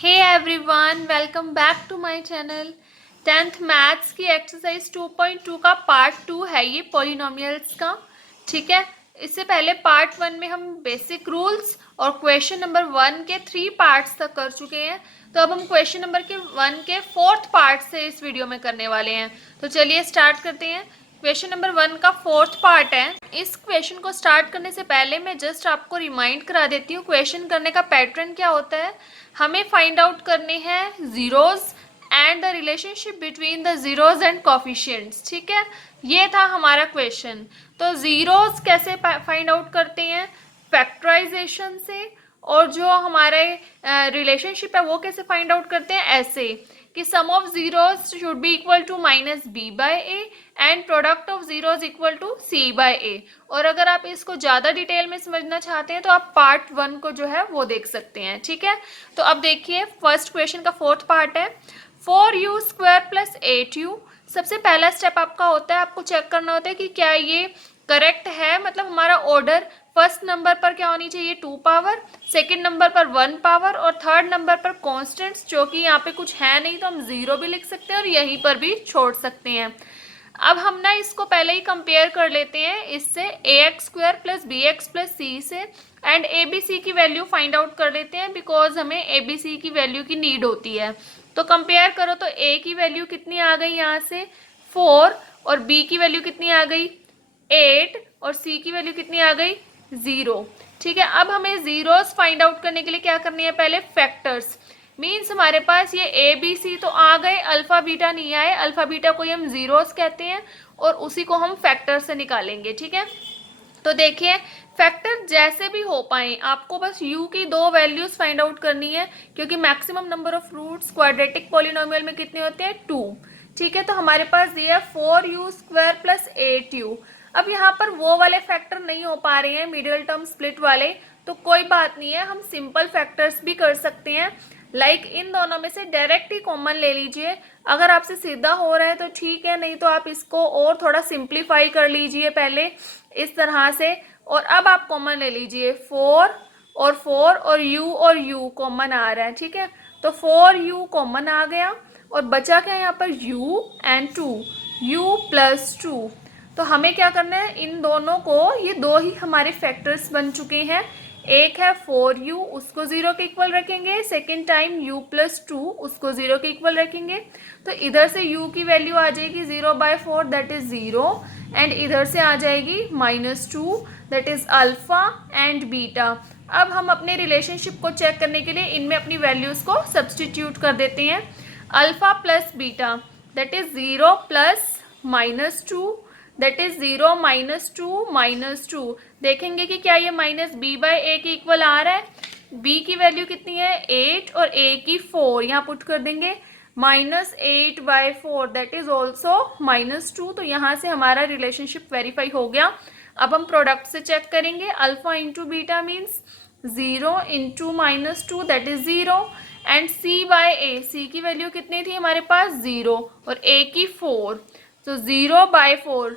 Hey everyone, welcome back to my channel. 10th maths की exercise 2.2 का part 2 है ये पॉलिनोमियल्स का। ठीक है, इससे पहले पार्ट 1 में हम बेसिक रूल्स और क्वेश्चन नंबर 1 के 3 पार्ट्स तक कर चुके हैं। तो अब हम क्वेश्चन नंबर 1 के 4th पार्ट से इस वीडियो में करने वाले हैं। तो चलिए स्टार्ट करते हैं। क्वेश्चन नंबर 1 का 4th पार्ट है। इस क्वेश्चन को स्टार्ट करने से पहले मैं जस्ट आपको रिमाइंड करा देती हूँ क्वेश्चन करने का पैटर्न क्या होता है। हमें फाइंड आउट करने हैं zeros and the relationship between the zeros and coefficients. ठीक है, ये था हमारा क्वेश्चन। तो जीरोज कैसे फाइंड आउट करते हैं? फैक्टराइजेशन से। और जो हमारे रिलेशनशिप है वो कैसे फाइंड आउट करते हैं? ऐसे कि sum of zeros should be equal to minus B by A and product of zeros equal to C by A. और अगर आप इसको ज़्यादा डिटेल में समझना चाहते हैं तो आप पार्ट 1 को जो है वो देख सकते हैं। ठीक है, तो अब देखिए फर्स्ट क्वेश्चन का 4th पार्ट है। 4u² plus 8u। सबसे पहला स्टेप आपका होता है, आपको चेक करना होता है कि क्या ये करेक्ट है। मतलब हमारा ऑर्डर फर्स्ट नंबर पर क्या होनी चाहिए? 2 पावर, सेकंड नंबर पर 1 पावर और थर्ड नंबर पर कॉन्स्टेंट्स, जो कि यहाँ पे कुछ है नहीं तो हम 0 भी लिख सकते हैं और यहीं पर भी छोड़ सकते हैं। अब हम ना इसको पहले ही कंपेयर कर लेते हैं इससे ax² plus bx plus c से, एंड abc की वैल्यू फाइंड आउट कर लेते हैं बिकॉज हमें abc की वैल्यू की नीड होती है। तो कंपेयर करो तो a की वैल्यू कितनी आ गई यहाँ से? 4, और b की वैल्यू कितनी आ गई? 8, और c की वैल्यू कितनी आ गई? 0। ठीक है, अब हमें जीरोस फाइंड आउट करने के लिए क्या करनी है? पहले फैक्टर्स। मीन्स हमारे पास ये ए बी सी तो आ गए, अल्फा बीटा नहीं आए। अल्फा बीटा को ही हम जीरोस कहते हैं और उसी को हम फैक्टर से निकालेंगे। ठीक है, तो देखिए फैक्टर जैसे भी हो पाए आपको बस u की 2 वैल्यूज फाइंड आउट करनी है, क्योंकि maximum number of roots quadratic polynomial में कितने होते हैं? 2। ठीक है, तो हमारे पास ये है 4u² प्लस 8u। अब यहाँ पर वो वाले फैक्टर नहीं हो पा रहे हैं, मिडिल टर्म स्प्लिट वाले, तो कोई बात नहीं है, हम सिंपल फैक्टर्स भी कर सकते हैं। लाइक इन दोनों में से डायरेक्ट ही कॉमन ले लीजिए। अगर आपसे सीधा हो रहा है तो ठीक है, नहीं तो आप इसको और थोड़ा सिंप्लीफाई कर लीजिए पहले इस तरह से। और अब आप कॉमन ले लीजिए 4 और u कॉमन आ रहा है। ठीक है, तो 4u कॉमन आ गया और बचा क्या यहाँ पर? u and 2, u plus 2। तो हमें क्या करना है? इन दोनों को, ये दो ही हमारे फैक्टर्स बन चुके हैं। एक है 4u, उसको 0 के इक्वल रखेंगे। सेकेंड टाइम u प्लस 2, उसको 0 के इक्वल रखेंगे। तो इधर से u की वैल्यू आ जाएगी 0/4, दैट इज 0, एंड इधर से आ जाएगी -2, that is alpha and beta. अब हम अपने रिलेशनशिप को चेक करने के लिए इनमें अपनी वैल्यूज को सब्सटीट्यूट कर देते हैं। Alpha plus beta that is 0 plus -2, that is 0 -2 देखेंगे कि क्या ये माइनस बी बाय ए के इक्वल आ रहा है। b की वैल्यू कितनी है? 8, और a की 4, यहाँ पुट कर देंगे -8/4, दैट इज ऑल्सो -2। तो यहाँ से हमारा रिलेशनशिप वेरीफाई हो गया। अब हम प्रोडक्ट से चेक करेंगे। Alpha into beta means 0 into -2, that is 0, and c by a, c की वैल्यू कितनी थी हमारे पास? 0, और a की 4, तो 0/4।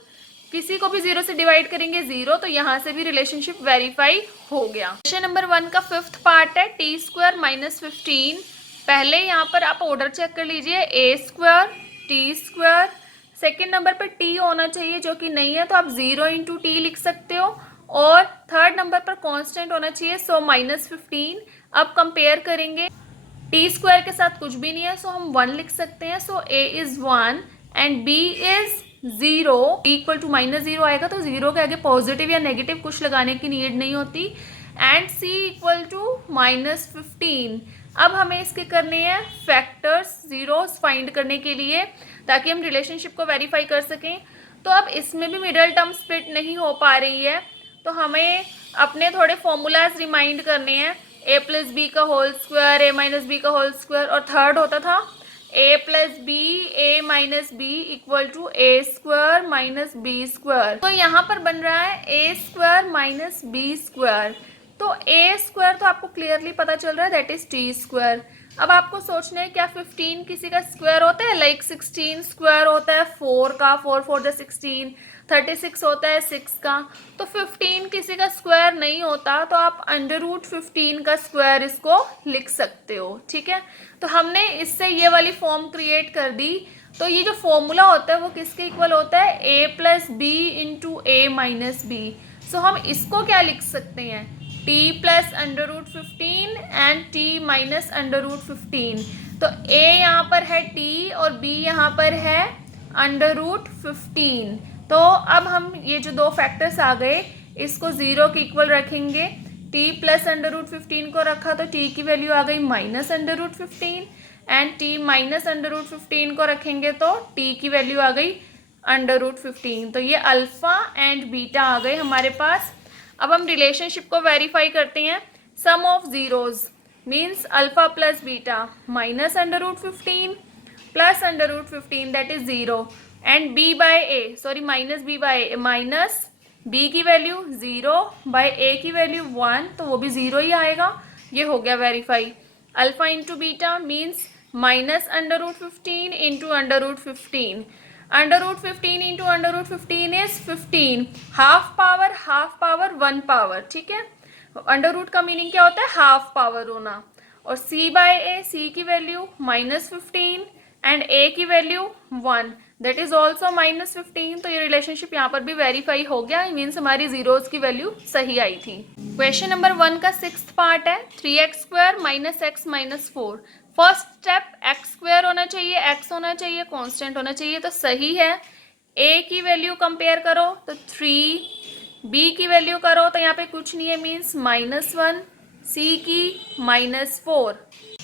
किसी को भी 0 से डिवाइड करेंगे 0, तो यहाँ से भी रिलेशनशिप वेरीफाई हो गया। क्वेश्चन नंबर 1 का 5th पार्ट है, t² माइनस 15। पहले यहाँ पर आप ऑर्डर चेक कर लीजिए, a² t²। सेकेंड नंबर पर t होना चाहिए, जो कि नहीं है, तो आप 0 इंटू टी लिख सकते हो। और थर्ड नंबर पर कांस्टेंट होना चाहिए, सो -15। अब कंपेयर करेंगे, t² के साथ कुछ भी नहीं है, सो हम 1 लिख सकते हैं। So a is 1 and b is 0, equal to -0 आएगा, तो 0 के आगे पॉजिटिव या नेगेटिव कुछ लगाने की नीड नहीं होती। And c equal to -15। अब हमें इसके करने हैं फैक्टर्स, जीरोस फाइंड करने के लिए, ताकि हम रिलेशनशिप को वेरीफाई कर सकें। तो अब इसमें भी मिडल टर्म स्प्लिट नहीं हो पा रही है, तो हमें अपने थोड़े फॉर्मूलाज रिमाइंड करने हैं। a प्लस बी का whole square, a minus B का होल स्क्वायर, और थर्ड होता था a plus B, a minus B equal to a² minus b²। तो यहाँ पर बन रहा है a² माइनस b²। तो ए स्क्वायर तो आपको क्लियरली पता चल रहा है, दैट इज टी स्क्वायर। अब आपको सोचना है क्या 15 किसी का स्क्वायर होता है, लाइक 16 स्क्वायर होता है 4 का, 4 4 जा 16, 36 होता है 6 का। तो 15 किसी का स्क्वायर नहीं होता, तो आप √15 का स्क्वायर इसको लिख सकते हो, ठीक है। तो हमने इससे ये वाली फॉर्म क्रिएट कर दी। तो ये जो फॉर्मूला होता है वो किसके इक्वल होता है, a+b इंटू a-b। सो हम इसको क्या लिख सकते हैं, t plus √15 and t minus √15। तो a यहाँ पर है t और b यहाँ पर है √15। तो अब हम ये जो दो फैक्टर्स आ गए इसको 0 के इक्वल रखेंगे। t प्लस √15 को रखा तो t की वैल्यू आ गई -√15 एंड t माइनस √15 को रखेंगे तो t की वैल्यू आ गई √15। तो ये अल्फा एंड बीटा आ गए हमारे पास। अब हम रिलेशनशिप को वेरीफाई करते हैं। Sum of zeros means alpha plus beta minus √15 plus √15 that is 0 and b by A, sorry minus b by A, minus b की वैल्यू 0 बाय a की वैल्यू 1, तो वो भी 0 ही आएगा। ये हो गया verify. Alpha into beta means minus √15 into √15, √15 into √15 is 15, half power 1 power, ठीक है। अंडर रूट का मीनिंग क्या होता है, हाफ पावर होना। और c बाय ए, c की वैल्यू -15 एंड a की वैल्यू 1, दैट इज ऑल्सो -15। तो ये रिलेशनशिप यहाँ पर भी वेरीफाई हो गया, मीन्स हमारी जीरोज की वैल्यू सही आई थी। क्वेश्चन नंबर 1 का 6th पार्ट है 3x² - x - 4। First step x² होना चाहिए, x होना चाहिए, कांस्टेंट होना चाहिए, तो सही है। a की वैल्यू कंपेयर करो तो 3, b की वैल्यू करो तो यहाँ पे कुछ नहीं है मीन्स -1, c की -4।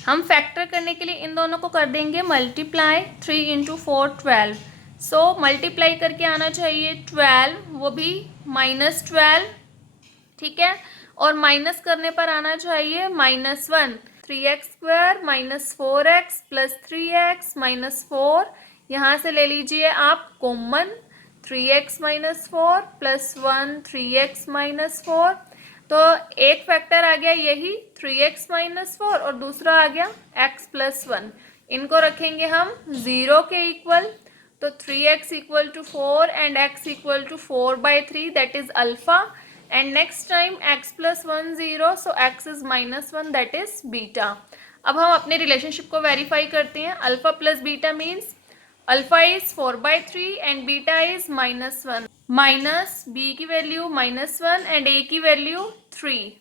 हम फैक्टर करने के लिए इन दोनों को कर देंगे मल्टीप्लाई, 3 × 4 12। सो मल्टीप्लाई करके आना चाहिए 12, वो भी -12, ठीक है। और माइनस करने पर आना चाहिए -1, 3x² - 4x + 3x - 4। यहाँ से ले लीजिए आप कॉमन, 3x - 4 + 1 3x - 4। तो एक फैक्टर आ गया यही 3x - 4 और दूसरा आ गया x + 1। इनको रखेंगे हम 0 के इक्वल, तो 3x = 4 and x = 4/3 that is alpha. And next time x + 1 0, so x is -1 that is beta। अब हम अपने रिलेशनशिप को वेरीफाई करते हैं। Alpha plus beta means alpha is 4/3 and beta is -1, minus b की वैल्यू -1 एंड a की value 3।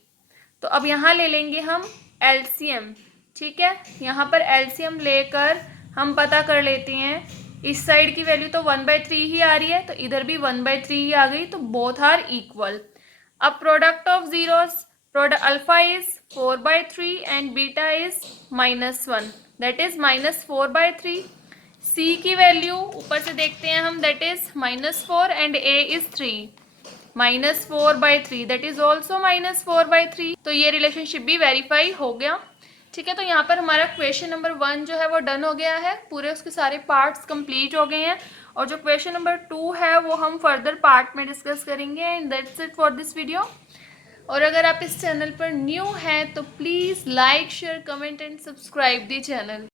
तो अब यहाँ ले लेंगे हम एलसीएम, ठीक है। यहाँ पर एलसीएम लेकर हम पता कर लेते हैं। इस साइड की वैल्यू तो 1/3 ही आ रही है, तो इधर भी 1/3 ही आ गई, तो बोथ आर इक्वल। अब product of zeros, product alpha is 4/3 and beta is -1 that is -4/3। सी की वैल्यू ऊपर से देखते हैं हम, that is -4 and A is 3, -4/3 that is also -4/3। तो ये रिलेशनशिप भी वेरीफाई हो गया, ठीक है। तो यहाँ पर हमारा क्वेश्चन नंबर 1 जो है वो डन हो गया है, पूरे उसके सारे पार्ट्स कंप्लीट हो गए हैं। और जो क्वेश्चन नंबर 2 है वो हम फर्दर पार्ट में डिस्कस करेंगे। And that's it for this video. और अगर आप इस चैनल पर न्यू हैं तो please like, share, comment and subscribe the channel.